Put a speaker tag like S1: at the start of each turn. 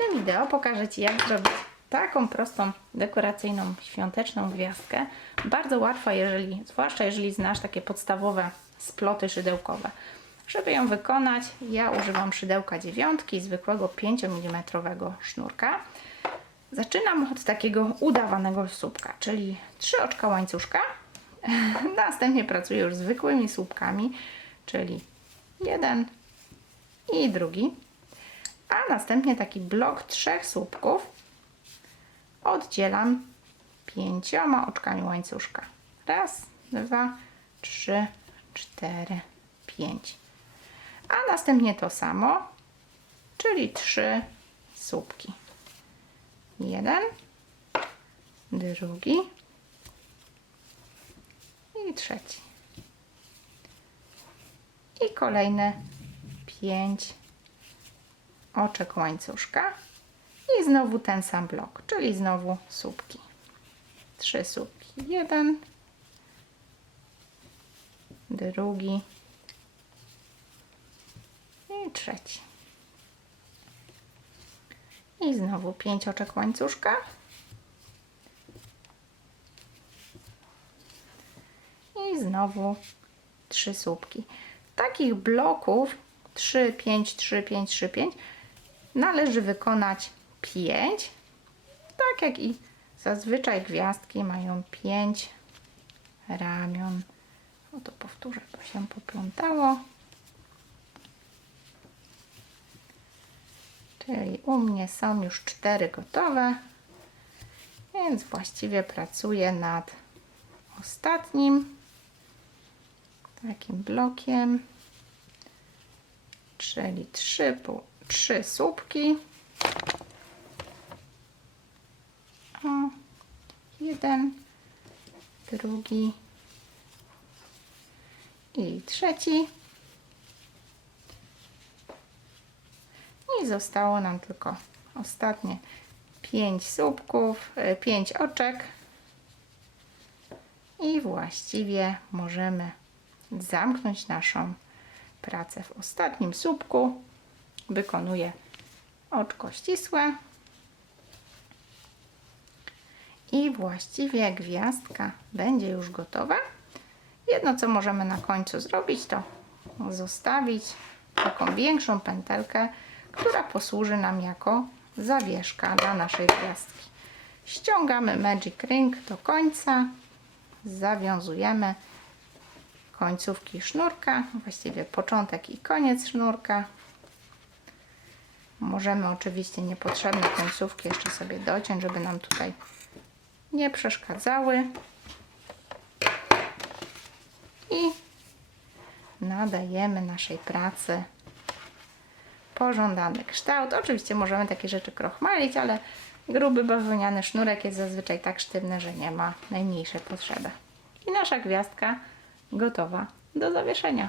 S1: tym wideo pokażę Ci, jak zrobić taką prostą, dekoracyjną, świąteczną gwiazdkę. Bardzo łatwa, jeżeli, zwłaszcza jeżeli znasz takie podstawowe sploty szydełkowe. Żeby ją wykonać, ja używam szydełka dziewiątki, zwykłego 5 mm sznurka. Zaczynam od takiego udawanego słupka, czyli trzy oczka łańcuszka. Następnie pracuję już zwykłymi słupkami, czyli jeden i drugi. A następnie taki blok trzech słupków oddzielam pięcioma oczkami łańcuszka. Raz, dwa, trzy, cztery, pięć. A następnie to samo, czyli trzy słupki. Jeden, drugi i trzeci. I kolejne pięć oczek łańcuszka i znowu ten sam blok, czyli znowu słupki. Trzy słupki. Jeden, drugi i trzeci. I znowu pięć oczek łańcuszka. I znowu trzy słupki. Takich bloków 3, 5, 3, 5, 3, 5 należy wykonać 5. Tak jak i zazwyczaj gwiazdki mają 5 ramion. O to powtórzę, bo się poplątało. Czyli u mnie są już cztery gotowe, więc właściwie pracuję nad ostatnim takim blokiem, czyli trzy, pół- trzy słupki. O, jeden, drugi i trzeci. I zostało nam tylko ostatnie 5 słupków, 5 oczek. I właściwie możemy zamknąć naszą pracę w ostatnim słupku. Wykonuję oczko ścisłe. I właściwie gwiazdka będzie już gotowa. Jedno, co możemy na końcu zrobić, to zostawić taką większą pętelkę, która posłuży nam jako zawieszka dla naszej gwiazdki. Ściągamy Magic Ring do końca, zawiązujemy końcówki sznurka, właściwie początek i koniec sznurka. Możemy oczywiście niepotrzebne końcówki jeszcze sobie dociąć, żeby nam tutaj nie przeszkadzały. I nadajemy naszej pracy pożądany kształt. Oczywiście możemy takie rzeczy krochmalić, ale gruby bawełniany sznurek jest zazwyczaj tak sztywny, że nie ma najmniejszej potrzeby. I nasza gwiazdka gotowa do zawieszenia.